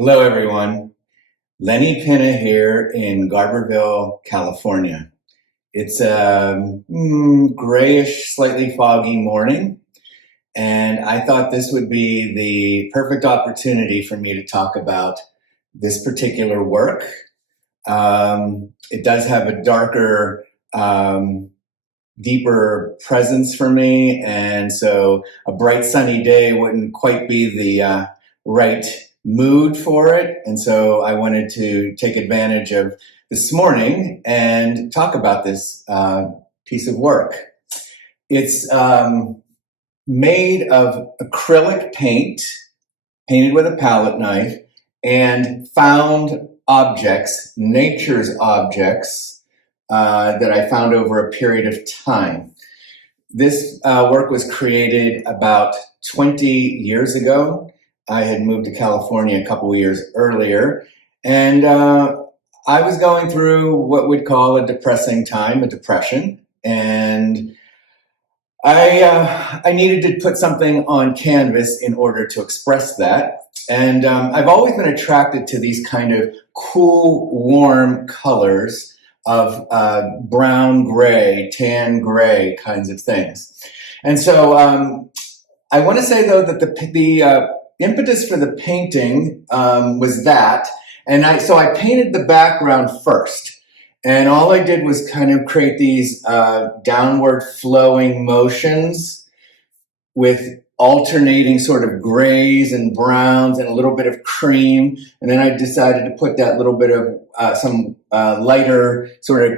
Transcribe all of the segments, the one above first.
Hello, everyone. Lenny Pinna here in Garberville, California. It's a grayish, slightly foggy morning, and I thought this would be the perfect opportunity for me to talk about this particular work. It does have a darker, deeper presence for me, and so a bright sunny day wouldn't quite be the right mood for it. And so I wanted to take advantage of this morning and talk about this piece of work. It's made of acrylic paint, painted with a palette knife, and found objects, nature's objects, that I found over a period of time. This work was created about 20 years ago. I had moved to California a couple of years earlier, and I was going through what we'd call a depressing time, a depression, and I needed to put something on canvas in order to express that. And I've always been attracted to these kind of cool, warm colors of brown gray, tan gray kinds of things. And so I want to say, though, that the impetus for the painting was that, and so I painted the background first. And all I did was kind of create these downward flowing motions with alternating sort of grays and browns and a little bit of cream. And then I decided to put that little bit of some lighter sort of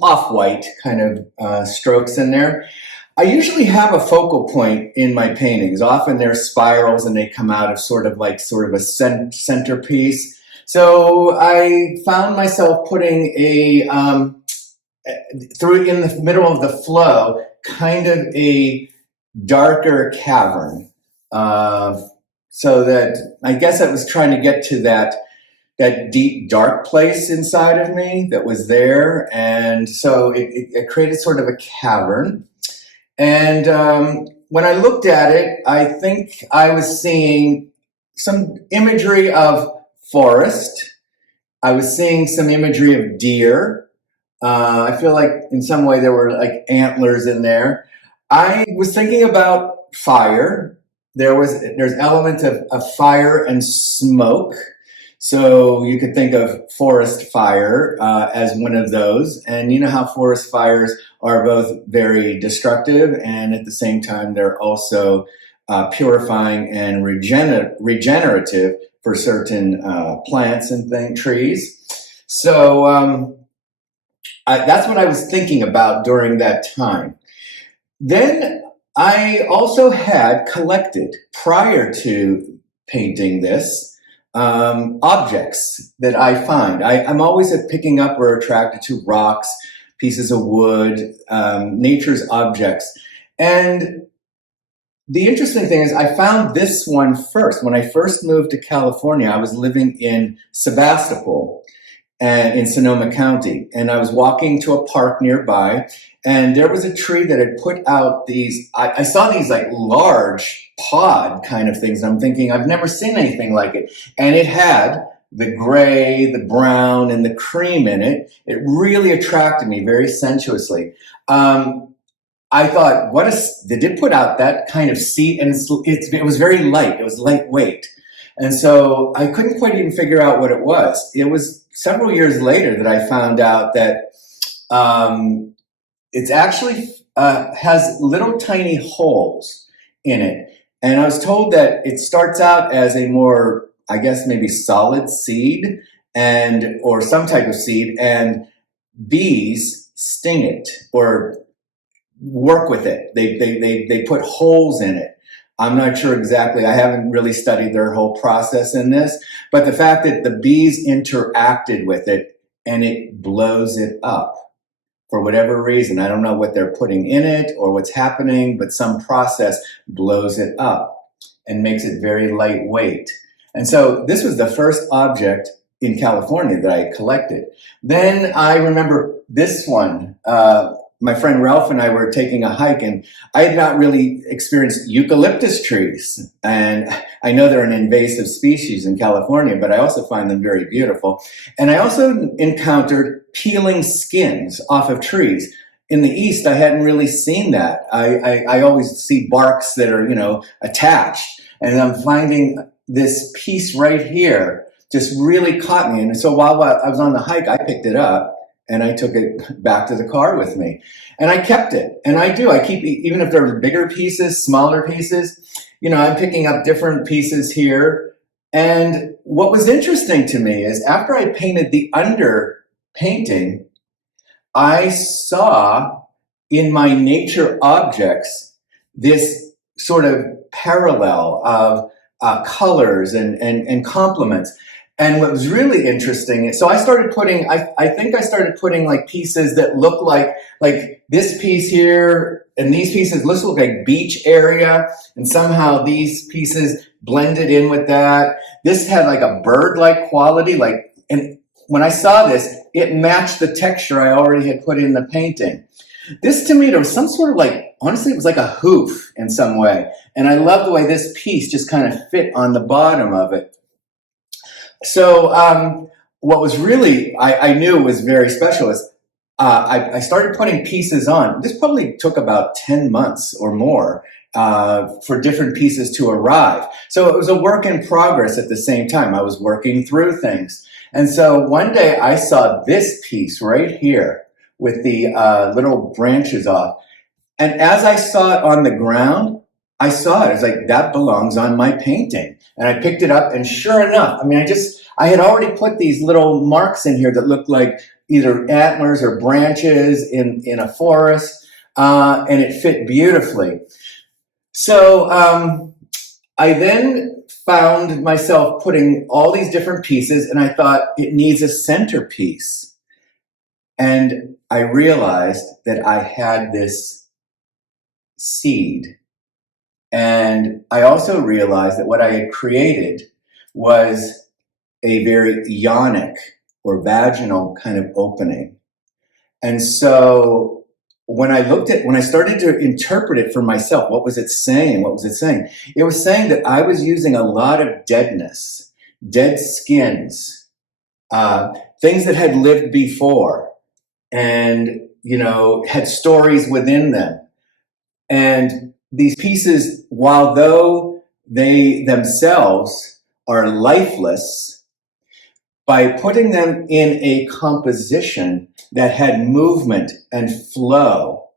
off-white kind of strokes in there. I usually have a focal point in my paintings. Often they're spirals and they come out of sort of a centerpiece. So I found myself putting through in the middle of the flow, kind of a darker cavern. So that I guess I was trying to get to that deep, dark place inside of me that was there. And so it created sort of a cavern. And when I looked at it, I think I was seeing some imagery of forest. I was seeing some imagery of deer. I feel like in some way there were like antlers in there. I was thinking about fire. There's elements of fire and smoke. So you could think of forest fire as one of those. And you know how forest fires are both very destructive and at the same time they're also purifying and regenerative for certain plants and trees. So that's what I was thinking about during that time. Then I also had collected, prior to painting this, objects that I find. I'm always picking up or attracted to rocks, pieces of wood, nature's objects. And the interesting thing is I found this one first. When I first moved to California, I was living in Sebastopol and in Sonoma County. And I was walking to a park nearby, and there was a tree that had put out these, I saw these like large pod kind of things. I'm thinking, I've never seen anything like it. And it had the gray, the brown, and the cream in it. It really attracted me very sensuously. I thought, they did put out that kind of seat, and it was very light. It was lightweight. And so I couldn't quite even figure out what it was. It was several years later that I found out that it's actually has little tiny holes in it. And I was told that it starts out as a more, I guess, maybe solid seed or some type of seed, and bees sting it or work with it. They put holes in it. I'm not sure exactly. I haven't really studied their whole process in this, but the fact that the bees interacted with it and it blows it up for whatever reason. I don't know what they're putting in it or what's happening, but some process blows it up and makes it very lightweight. And so this was the first object in California that I collected. Then I remember this one, my friend Ralph and I were taking a hike, and I had not really experienced eucalyptus trees. And I know they're an invasive species in California, but I also find them very beautiful. And I also encountered peeling skins off of trees. In the East, I hadn't really seen that. I always see barks that are, attached. And I'm finding this piece right here just really caught me. And so while I was on the hike, I picked it up and I took it back to the car with me. And I kept it. And I keep, even if there are bigger pieces, smaller pieces, I'm picking up different pieces here. And what was interesting to me is after I painted the underpainting, I saw in my nature objects this sort of parallel of colors and complements. And what was really interesting, so I started putting, I think I started putting like pieces that look like this piece here and these pieces look like beach area. And somehow these pieces blended in with that. This had like a bird-like quality, and when I saw this, it matched the texture I already had put in the painting. This to me, there was some sort of honestly, it was like a hoof in some way. And I love the way this piece just kind of fit on the bottom of it. So what was really, I knew was very special is I started putting pieces on. This probably took about 10 months or more for different pieces to arrive. So it was a work in progress at the same time. I was working through things. And so one day I saw this piece right here with the little branches off. And as I saw it on the ground, I saw it. I was like, that belongs on my painting. And I picked it up, and sure enough, I had already put these little marks in here that looked like either antlers or branches in a forest, and it fit beautifully. So I then found myself putting all these different pieces, and I thought it needs a centerpiece. And I realized that I had this seed. And I also realized that what I had created was a very yonic or vaginal kind of opening. And so when I started to interpret it for myself, what was it saying? It was saying that I was using a lot of deadness, dead skins, things that had lived before and, had stories within them. And these pieces, though they themselves are lifeless, by putting them in a composition that had movement and flow,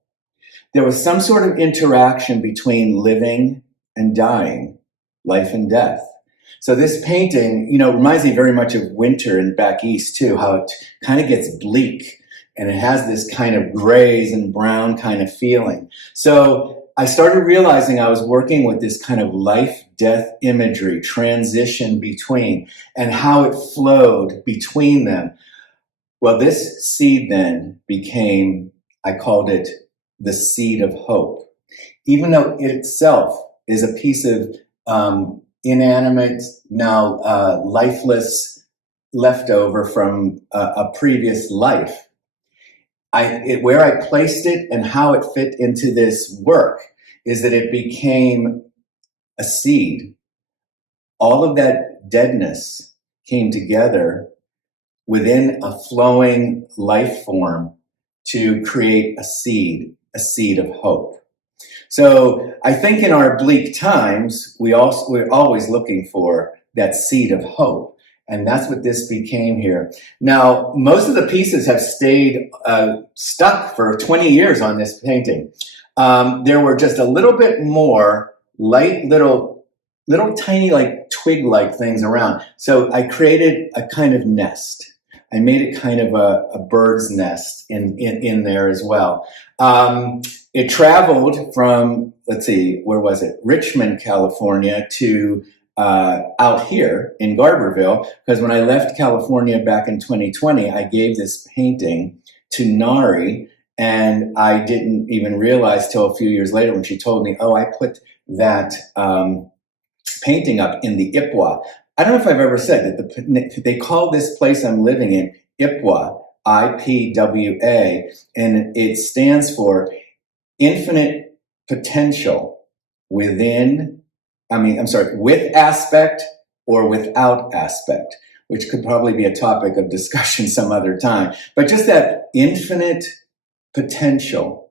there was some sort of interaction between living and dying, life and death. So this painting, reminds me very much of winter in back east too, how it kind of gets bleak and it has this kind of grays and brown kind of feeling. So I started realizing I was working with this kind of life-death imagery, transition between, and how it flowed between them. Well, this seed then became, I called it the seed of hope. Even though it itself is a piece of inanimate, now lifeless leftover from a previous life, where I placed it and how it fit into this work is that it became a seed. All of that deadness came together within a flowing life form to create a seed of hope. So I think in our bleak times, we're always looking for that seed of hope. And that's what this became here. Now, most of the pieces have stayed stuck for 20 years on this painting. There were just a little bit more light, little tiny like twig-like things around. So I created a kind of nest. I made it kind of a bird's nest in there as well. It traveled from, let's see, where was it? Richmond, California to out here in Garberville, because when I left California back in 2020, I gave this painting to Nari, and I didn't even realize till a few years later when she told me, oh, I put that painting up in the Ipwa. I don't know if I've ever said that they call this place I'm living in Ipwa. IPWA, and it stands for infinite potential with aspect or without aspect, which could probably be a topic of discussion some other time. But just that infinite potential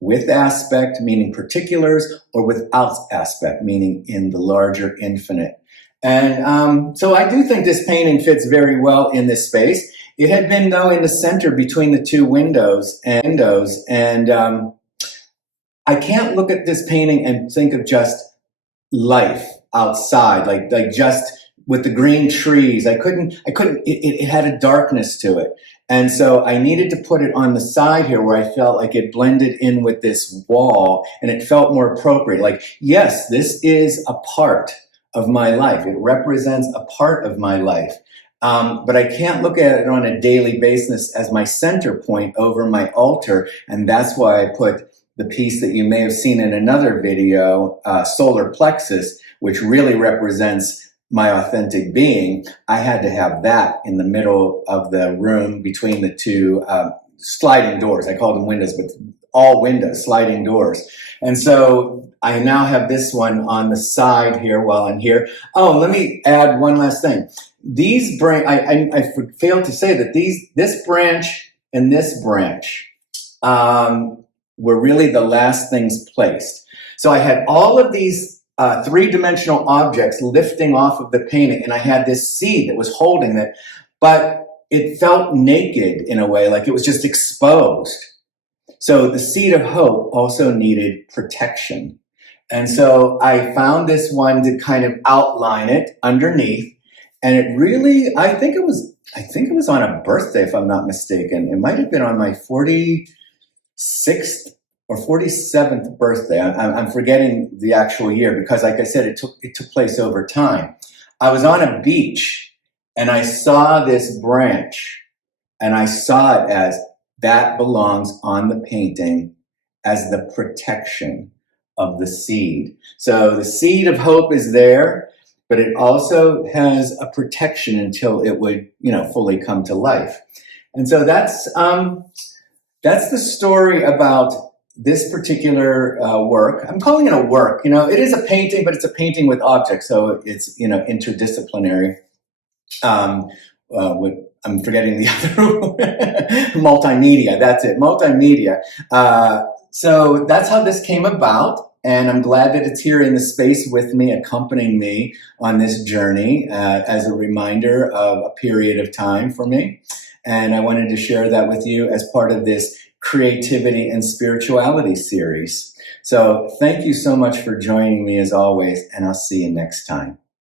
with aspect, meaning particulars, or without aspect, meaning in the larger infinite. And so I do think this painting fits very well in this space. It had been, though, in the center between the two windows, and I can't look at this painting and think of just life outside, like just with the green trees. I couldn't, it had a darkness to it. And so I needed to put it on the side here where I felt like it blended in with this wall and it felt more appropriate. Like, yes, this is a part of my life. It represents a part of my life. But I can't look at it on a daily basis as my center point over my altar. And that's why I put the piece that you may have seen in another video, solar plexus, which really represents my authentic being. I had to have that in the middle of the room between the two sliding doors. I call them windows, but all windows, sliding doors. And so I now have this one on the side here while I'm here. Oh, let me add one last thing. These I failed to say that this branch and this branch were really the last things placed. So I had all of these three-dimensional objects lifting off of the painting, and I had this seed that was holding it, but it felt naked in a way, like it was just exposed. So the seed of hope also needed protection. And so I found this one to kind of outline it underneath, and it really, I think it was on a birthday, if I'm not mistaken. It might have been on my 46th or 47th birthday. I'm forgetting the actual year because, like I said, it took place over time. I was on a beach and I saw this branch and I saw it as that belongs on the painting as the protection of the seed. So the seed of hope is there, but it also has a protection until it would, fully come to life. And so that's the story about this particular work. I'm calling it a work. It is a painting, but it's a painting with objects, so it's interdisciplinary. I'm forgetting the other multimedia. That's it, multimedia. So that's how this came about, and I'm glad that it's here in the space with me, accompanying me on this journey as a reminder of a period of time for me. And I wanted to share that with you as part of this creativity and spirituality series. So thank you so much for joining me as always, and I'll see you next time.